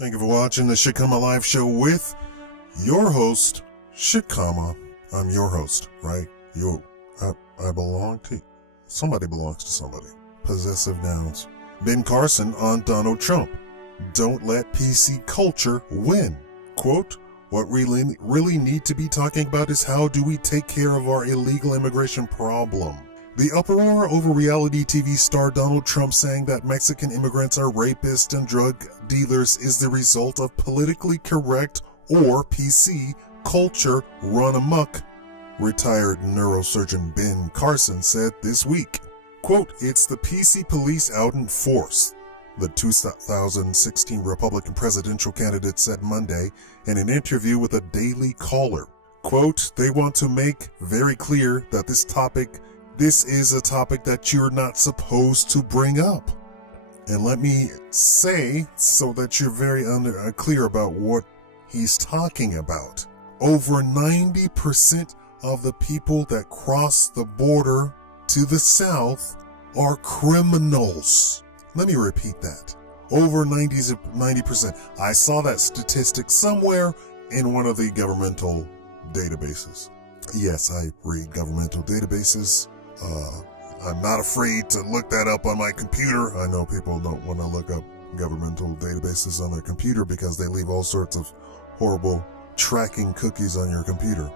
Thank you for watching the Shikama Live Show with your host, Shikama. I'm your host, right? I belong to... Somebody belongs to somebody. Possessive nouns. Ben Carson on Donald Trump. Don't let PC culture win. Quote, what we really need to be talking about is how do we take care of our illegal immigration problem. The uproar over reality TV star Donald Trump saying that Mexican immigrants are rapists and drug dealers is the result of politically correct or PC culture run amok, retired neurosurgeon Ben Carson said this week. Quote, it's the PC police out in force, the 2016 Republican presidential candidate said Monday in an interview with a Daily Caller. Quote, they want to make very clear that this is a topic that you're not supposed to bring up. And let me say, so that you're very clear about what he's talking about. Over 90% of the people that cross the border to the south are criminals. Let me repeat that. Over 90%. I saw that statistic somewhere in one of the governmental databases. Yes, I read governmental databases. I'm not afraid to look that up on my computer. I know people don't want to look up governmental databases on their computer because they leave all sorts of horrible tracking cookies on your computer.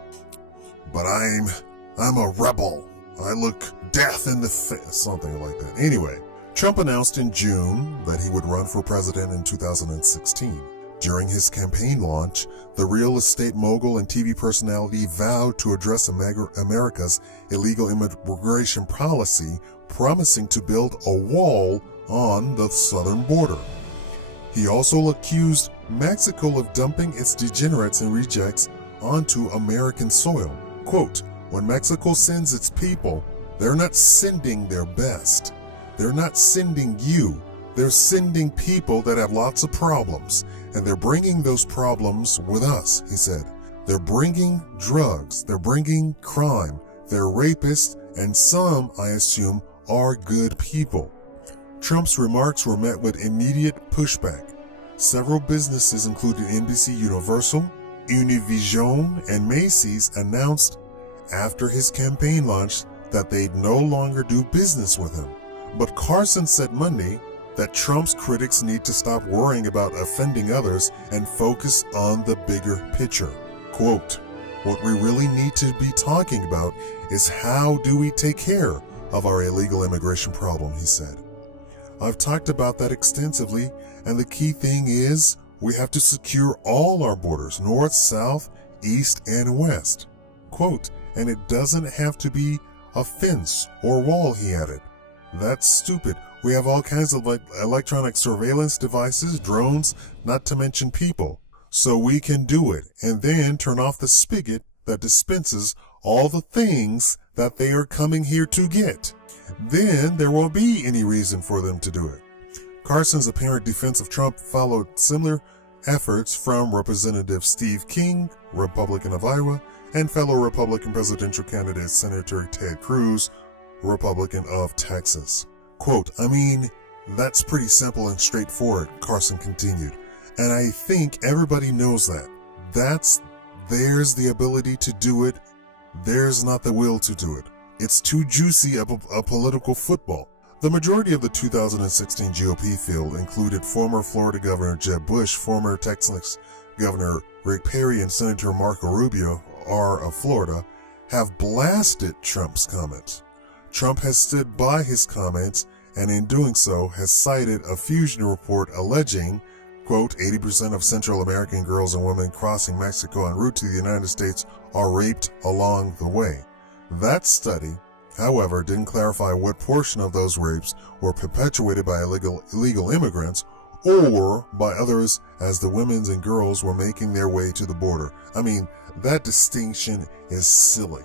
But I'm a rebel. I look death in the face, something like that. Anyway, Trump announced in June that he would run for president in 2016. During his campaign launch, the real estate mogul and TV personality vowed to address America's illegal immigration policy, promising to build a wall on the southern border. He also accused Mexico of dumping its degenerates and rejects onto American soil. Quote, when Mexico sends its people, they're not sending their best. They're not sending you. They're sending people that have lots of problems, and they're bringing those problems with us, he said. They're bringing drugs, they're bringing crime, they're rapists, and some, I assume, are good people. Trump's remarks were met with immediate pushback. Several businesses, including NBC Universal, Univision, and Macy's, announced after his campaign launch that they'd no longer do business with him. But Carson said Monday that Trump's critics need to stop worrying about offending others and focus on the bigger picture. Quote, what we really need to be talking about is how do we take care of our illegal immigration problem, he said. I've talked about that extensively, and the key thing is we have to secure all our borders, north, south, east, and west. Quote, and it doesn't have to be a fence or wall, he added. That's stupid. We have all kinds of electronic surveillance devices, drones, not to mention people. So we can do it and then turn off the spigot that dispenses all the things that they are coming here to get. Then there won't be any reason for them to do it. Carson's apparent defense of Trump followed similar efforts from Representative Steve King, Republican of Iowa, and fellow Republican presidential candidate Senator Ted Cruz, Republican of Texas. Quote, I mean, that's pretty simple and straightforward, Carson continued. And I think everybody knows that. There's the ability to do it. There's not the will to do it. It's too juicy of a political football. The majority of the 2016 GOP field included former Florida Governor Jeb Bush, former Texas Governor Rick Perry, and Senator Marco Rubio, of Florida, have blasted Trump's comments. Trump has stood by his comments and in doing so has cited a Fusion report alleging, quote, 80% of Central American girls and women crossing Mexico en route to the United States are raped along the way. That study, however, didn't clarify what portion of those rapes were perpetuated by illegal immigrants or by others as the women and girls were making their way to the border. I mean, that distinction is silly.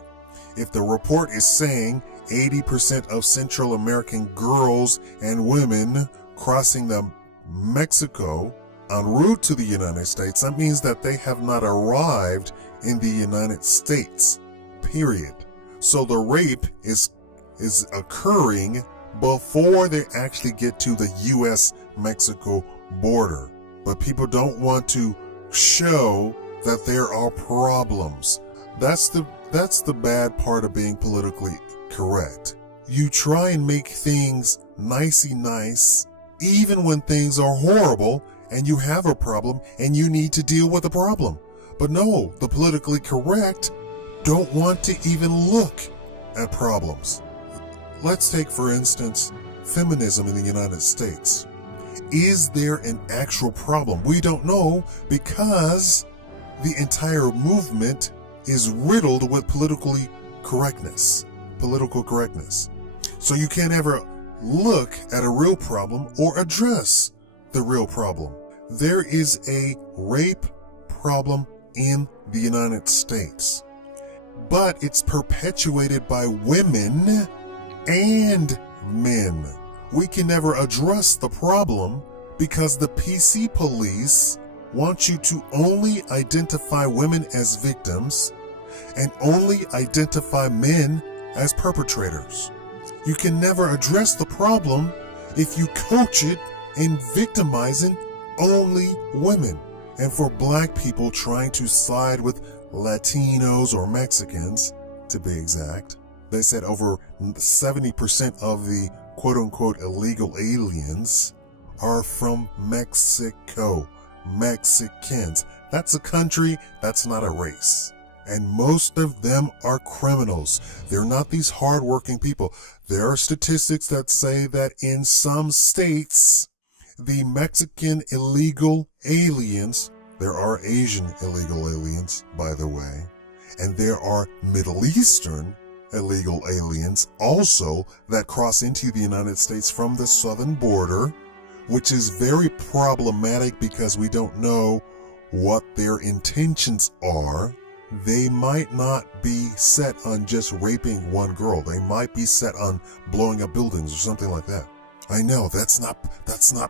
If the report is saying 80% of Central American girls and women crossing the Mexico en route to the United States, that means that they have not arrived in the United States, period. So the rape is occurring before they actually get to the U.S.-Mexico border. but people don't want to show that there are problems. That's the bad part of being politically correct. You try and make things nicey nice, even when things are horrible and you have a problem and you need to deal with the problem. But no, the politically correct don't want to even look at problems. Let's take, for instance, feminism in the United States. Is there an actual problem? We don't know, because the entire movement is riddled with political correctness. So you can't ever look at a real problem or address the real problem. There is a rape problem in the United States, but it's perpetuated by women and men. We can never address the problem because the PC police want you to only identify women as victims and only identify men as perpetrators. You can never address the problem if you coach it in victimizing only women. And for black people trying to side with Latinos or Mexicans, to be exact, they said over 70% of the quote-unquote illegal aliens are from Mexico. Mexicans. That's a country, that's not a race. And most of them are criminals. They're not these hardworking people. There are statistics that say that in some states, the Mexican illegal aliens, there are Asian illegal aliens, by the way, and there are Middle Eastern illegal aliens also that cross into the United States from the southern border, which is very problematic because we don't know what their intentions are. They might not be set on just raping one girl. They might be set on blowing up buildings or something like that. I know that's not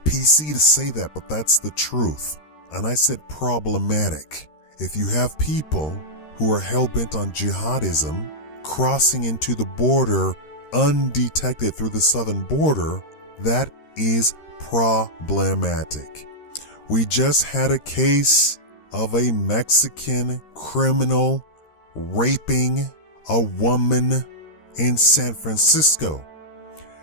PC to say that, but that's the truth. And I said problematic. If you have people who are hell-bent on jihadism crossing into the border undetected through the southern border, that is problematic. We just had a case of a Mexican criminal raping a woman in San Francisco.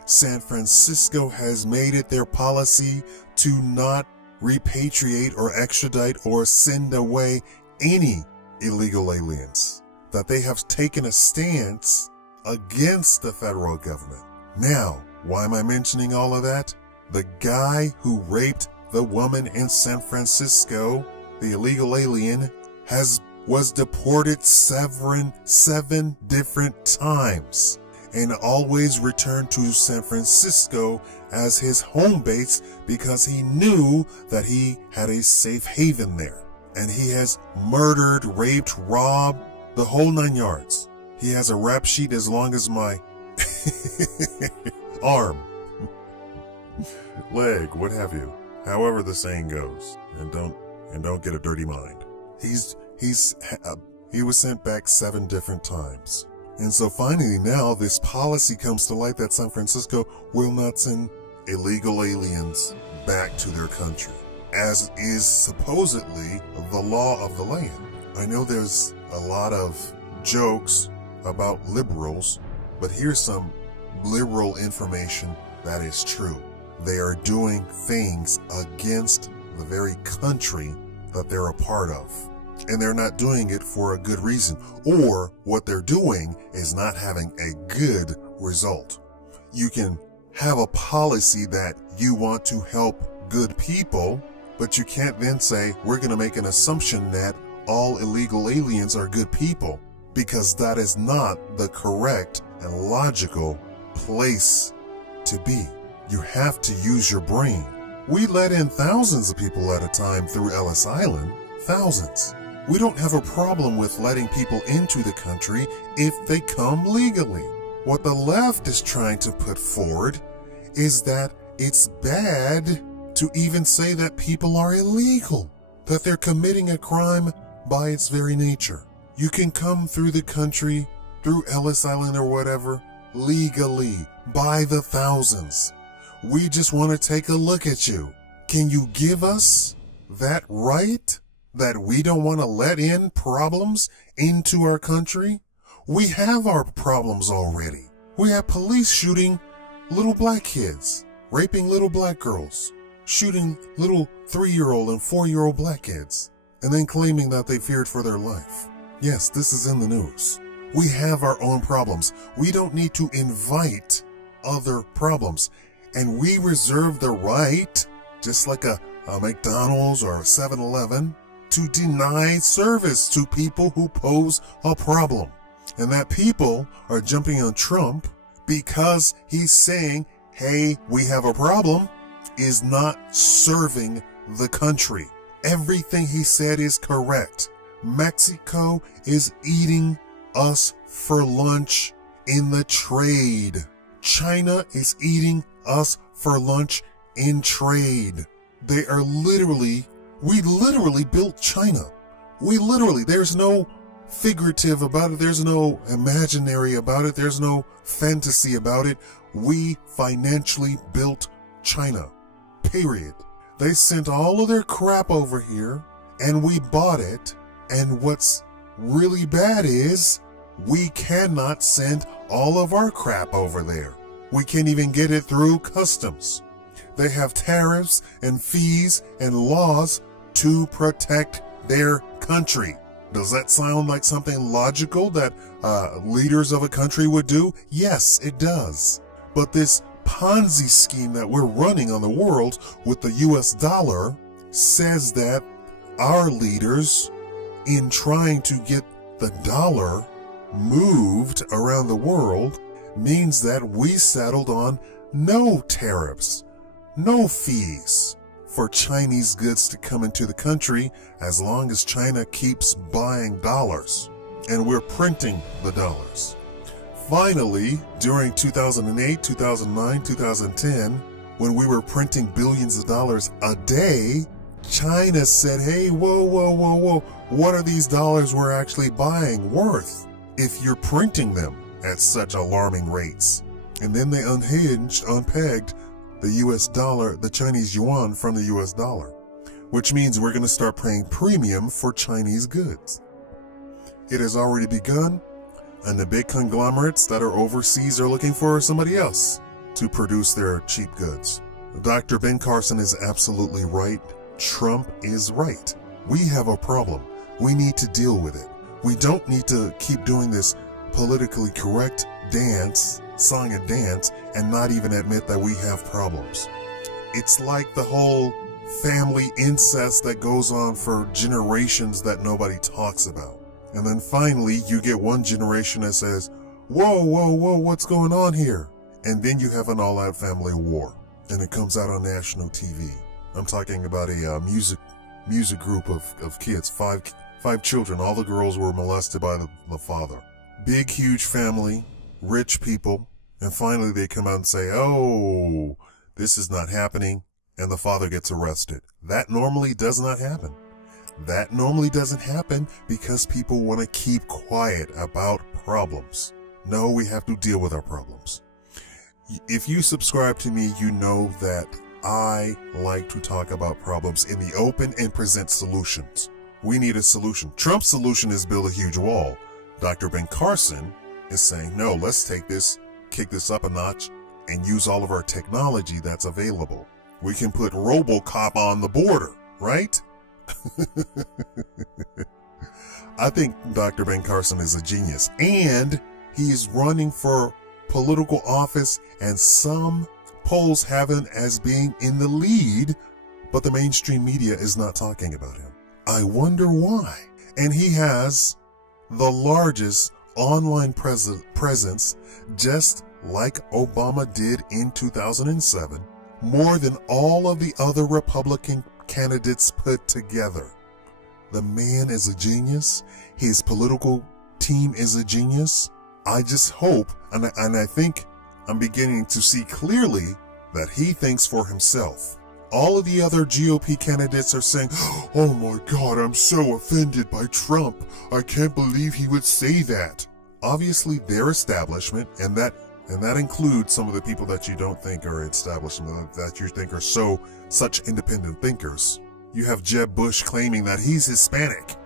San Francisco has made it their policy to not repatriate or extradite or send away any illegal aliens. That they have taken a stance against the federal government. Now, why am I mentioning all of that? The guy who raped the woman in San Francisco, the illegal alien, was deported seven different times and always returned to San Francisco as his home base because he knew that he had a safe haven there. And he has murdered, raped, robbed, the whole 9 yards. He has a rap sheet as long as my arm, leg, what have you. However the saying goes, and don't get a dirty mind. He was sent back 7 different times. And so finally now this policy comes to light that San Francisco will not send illegal aliens back to their country, as is supposedly the law of the land. I know there's a lot of jokes about liberals, but here's some liberal information that is true. They are doing things against the very country that they're a part of. And they're not doing it for a good reason, or what they're doing is not having a good result. You can have a policy that you want to help good people, but you can't then say, we're going to make an assumption that all illegal aliens are good people, because that is not the correct and logical place to be. You have to use your brain. We let in thousands of people at a time through Ellis Island. Thousands. We don't have a problem with letting people into the country if they come legally. What the left is trying to put forward is that it's bad to even say that people are illegal, that they're committing a crime by its very nature. You can come through the country, through Ellis Island or whatever, legally, by the thousands. We just want to take a look at you. Can you give us that right? That we don't want to let in problems into our country? We have our problems already. We have police shooting little black kids, raping little black girls, shooting little 3-year-old and 4-year-old black kids, and then claiming that they feared for their life. Yes, this is in the news. We have our own problems. We don't need to invite other problems. And we reserve the right, just like a McDonald's or a 7-Eleven, to deny service to people who pose a problem. And that people are jumping on Trump because he's saying, hey, we have a problem, is not serving the country. Everything he said is correct. Mexico is eating us for lunch in the trade. China is eating us for lunch in trade. We literally built China. There's no figurative about it. There's no imaginary about it. There's no fantasy about it. We financially built China. Period. They sent all of their crap over here and we bought it. And what's really bad is we cannot send all of our crap over there. We can't even get it through customs. They have tariffs and fees and laws to protect their country. Does that sound like something logical that leaders of a country would do? Yes, it does. But this Ponzi scheme that we're running on the world with the US dollar says that our leaders, in trying to get the dollar moved around the world, means that we settled on no tariffs, no fees for Chinese goods to come into the country as long as China keeps buying dollars. And we're printing the dollars. Finally, during 2008, 2009, 2010, when we were printing billions of dollars a day, China said, hey, whoa, what are these dollars we're actually buying worth if you're printing them at such alarming rates? And then they unpegged the US dollar, the Chinese yuan from the US dollar, which means we're going to start paying premium for Chinese goods. It has already begun, and the big conglomerates that are overseas are looking for somebody else to produce their cheap goods. Dr. Ben Carson is absolutely right. Trump is right. We have a problem. We need to deal with it. We don't need to keep doing this politically correct dance, song and dance, and not even admit that we have problems. It's like the whole family incest that goes on for generations that nobody talks about. And then finally, you get one generation that says, whoa, what's going on here? And then you have an all-out family war, and it comes out on national TV. I'm talking about a music group of kids, five children. All the girls were molested by the father. Big, huge family, rich people, and finally they come out and say, oh, this is not happening, and the father gets arrested. That normally does not happen. That normally doesn't happen because people want to keep quiet about problems. No, we have to deal with our problems. If you subscribe to me, you know that I like to talk about problems in the open and present solutions. We need a solution. Trump's solution is build a huge wall. Dr. Ben Carson is saying, no, let's take this, kick this up a notch, and use all of our technology that's available. We can put RoboCop on the border, right? I think Dr. Ben Carson is a genius, and he's running for political office, and some polls have him as being in the lead, but the mainstream media is not talking about him. I wonder why. And he has the largest online presence, just like Obama did in 2007, more than all of the other Republican candidates put together. The man is a genius. His political team is a genius. I just hope, and I think I'm beginning to see clearly that he thinks for himself. All of the other GOP candidates are saying, oh my God, I'm so offended by Trump. I can't believe he would say that. Obviously, their establishment, and that includes some of the people that you don't think are establishment, that you think are such independent thinkers. You have Jeb Bush claiming that he's Hispanic.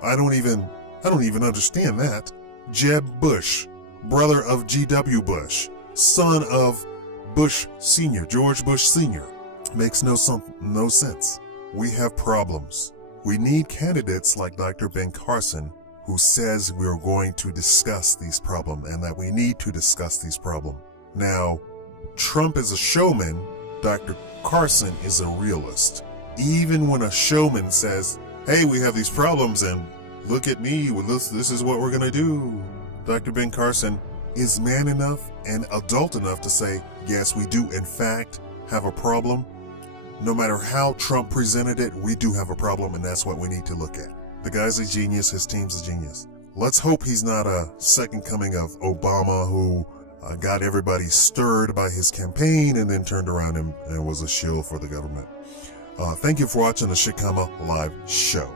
I don't even understand that. Jeb Bush, brother of G.W. Bush, son of Bush Sr., George Bush Sr. Makes no sense. We have problems. We need candidates like Dr. Ben Carson, who says we're going to discuss these problems and that we need to discuss these problems. Now, Trump is a showman. Dr. Carson is a realist. Even when a showman says, hey, we have these problems and look at me, this is what we're going to do. Dr. Ben Carson is man enough and adult enough to say, yes, we do in fact have a problem. No matter how Trump presented it, we do have a problem, and that's what we need to look at. The guy's a genius. His team's a genius. Let's hope he's not a second coming of Obama, who got everybody stirred by his campaign and then turned around and was a shill for the government. Thank you for watching the Shikama Live Show.